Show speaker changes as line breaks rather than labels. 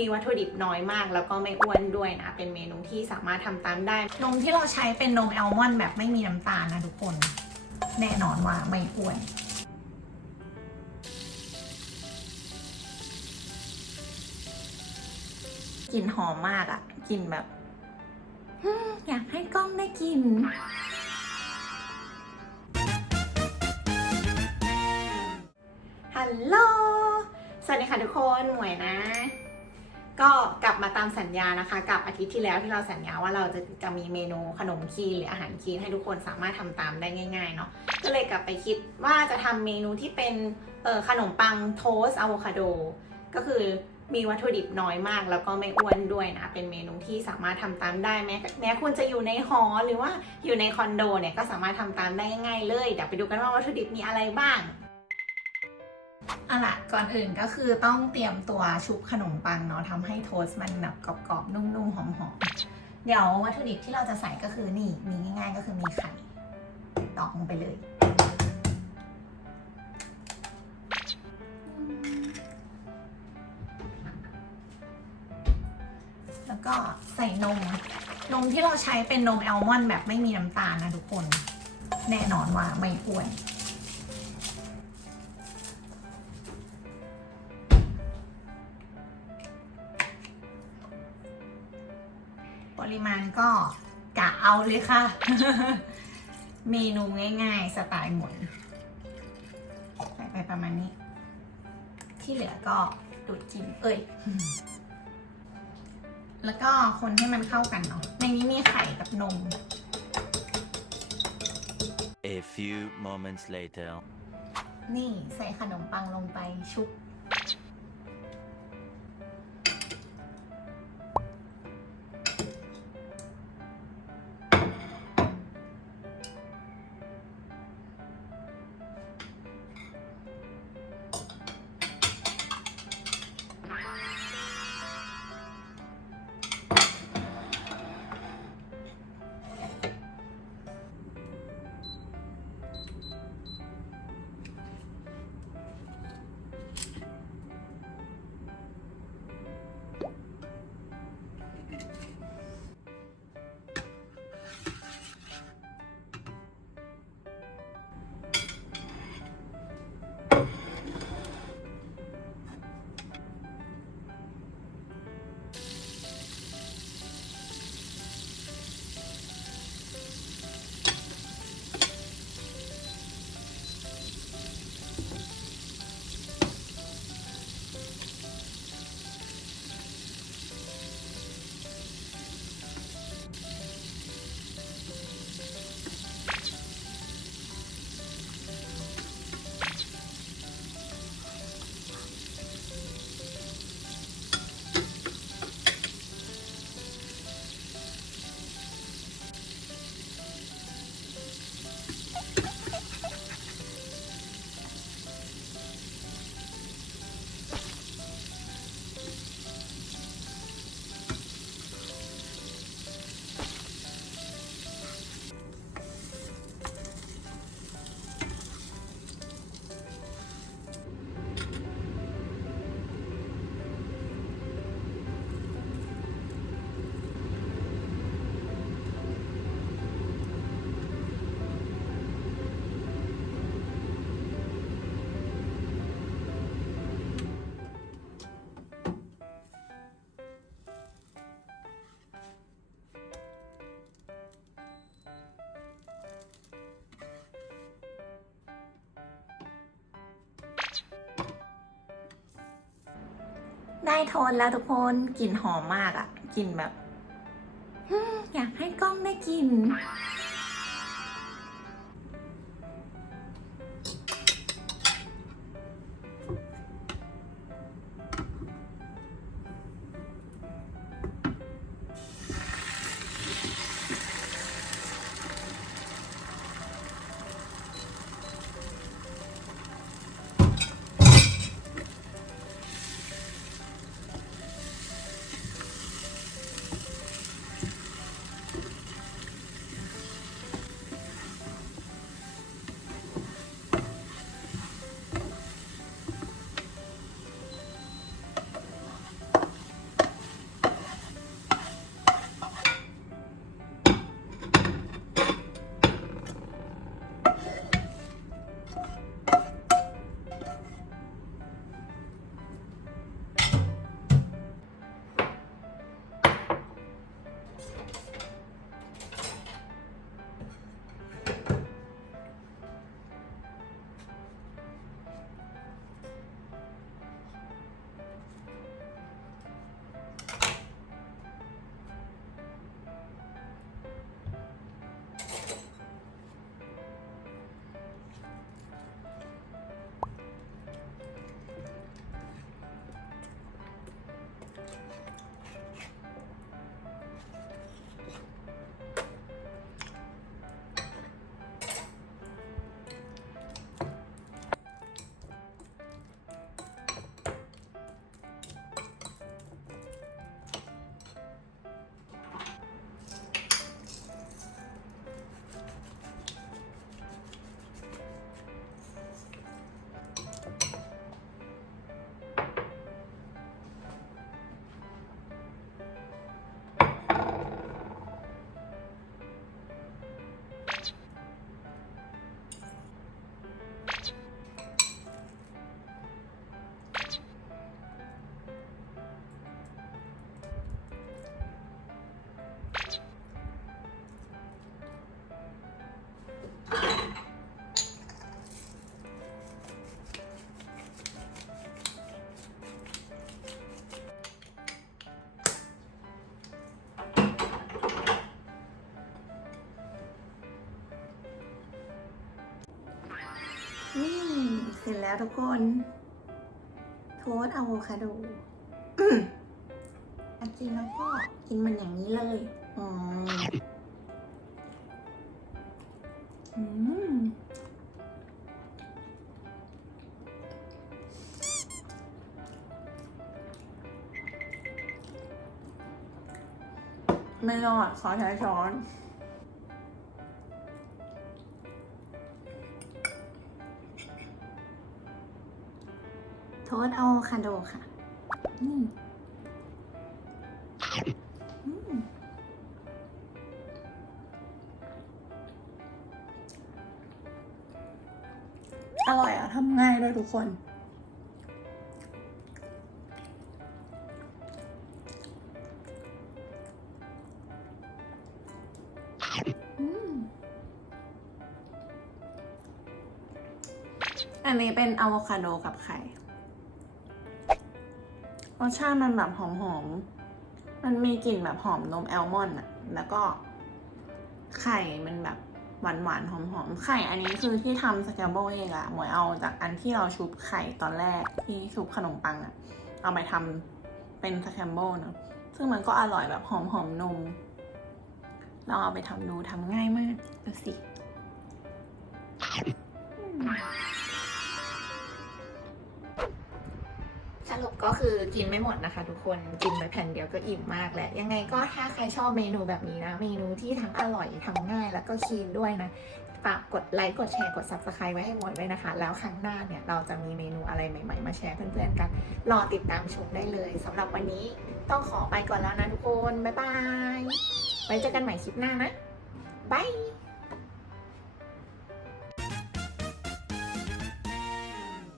มีวัตถุดิบน้อยมาก แล้วก็ไม่อ้วนด้วยนะ เป็นเมนูที่สามารถทำตามได้ นมที่เราใช้เป็นนมแอลมอนด์แบบไม่มีน้ำตาลนะทุกคน แน่นอนว่าไม่อ้วนกลิ่นหอมมากอะกลิ่นแบบอยากให้กล้องได้กลินฮัลโหลสวัสดีค่ะทุกคน หมวยนะ ก็กลับมาตามสัญญานะคะ กับอาทิตย์ที่แล้วที่เราสัญญาว่าเราจะจะมีเมนูขนมคีนหรืออาหารคีนให้ทุกคนสามารถทำตามได้ง่ายๆเนาะก็เลยกลับไปคิดว่าจะทำเมนูที่เป็นขนมปังโทสอะโวคาโดก็คือมีวัตถุดิบน้อยมาก แล้วก็ไม่อ้วนด้วยนะ เป็นเมนูที่สามารถทำตามได้แม้แม้คุณจะอยู่ในหอหรือว่าอยู่ในคอนโดเนี่ยก็สามารถทำตามได้ง่ายๆเลยเดี๋ยวไปดูกันว่าวัตถุดิบมีอะไรบ้าง เอาละก่อนอื่นก็คือต้องเตรียมตัวชุบขนมปังเนาะทำให้โทสต์มันแบบกรอบๆ นุ่มๆ หอมๆ เดี๋ยววัตถุดิบที่เราจะใส่ก็คือนี่มีง่ายๆ ก็คือมีไข่ตอกลงไปเลย แล้วก็ใส่นม นมที่เราใช้เป็นนมแอลมอนด์แบบไม่มีน้ำตาลนะทุกคน แน่นอนว่าไม่อ้วน ปริมาณก็กะเอาเลยค่ะ เมนูง่าย ๆ สไตล์หมุนใส่ไปประมาณนี้ ที่เหลือก็ดูดกิน เอ้ย แล้วก็คนให้มันเข้ากันเนาะ ในนี้มีไข่กับนม
A few moments later.
นี่ใส่ขนมปังลงไปชุบ ได้โทนแล้วทุกคนกลิ่นหอมมากอะกลิ่นแบบอยากให้กล้องได้กลิ่น แล้วทุกคน โทสต์อะโวคาโดอจริงแล้วก็กินมันอย่างนี้เลยอืมอืมไม่รอดขอใช้ช้อน ทสต์อะโวคาโดค่ะอืมอืมอร่อยอะทำง่ายด้วยทุกคน อันนี้เป็นอะโวคาโดกับไข่ รสชาติมันแบบหอมๆมันมีกลิ่นแบบหอมนมแอลมอนด์อะแล้วก็ไข่มันแบบหวานๆหอมๆไข่อันนี้คือที่ทำสแครเบิลเองอะหมวยเอาจากอันที่เราชุบไข่ตอนแรกที่ชุบขนมปังอะเอาไปทำเป็นสแครเบิลเนอะซึ่งมันก็อร่อยแบบหอมๆนมลองเอาไปทำดูทำง่ายมากดูสิ ก็คือกินไม่หมดนะคะ ทุกคนกินไปแผ่นเดียวก็อิ่มมากแหละ ยังไงก็ถ้าใครชอบเมนูแบบนี้นะ เมนูที่ทั้งอร่อยทำง่ายแล้วก็คีนด้วยนะฝากกดไลค์กดแชร์กด subscribe ไว้ให้หมดด้วยนะคะ แล้วครั้งหน้าเนี่ยเราจะมีเมนูอะไรใหม่ ๆ มาแชร์เพื่อนๆกัน รอติดตามชมได้เลยสำหรับวันนี้ต้องขอไปก่อนแล้วนะทุกคน บ๊ายบาย ไว้เจอกันใหม่คลิปหน้านะบาย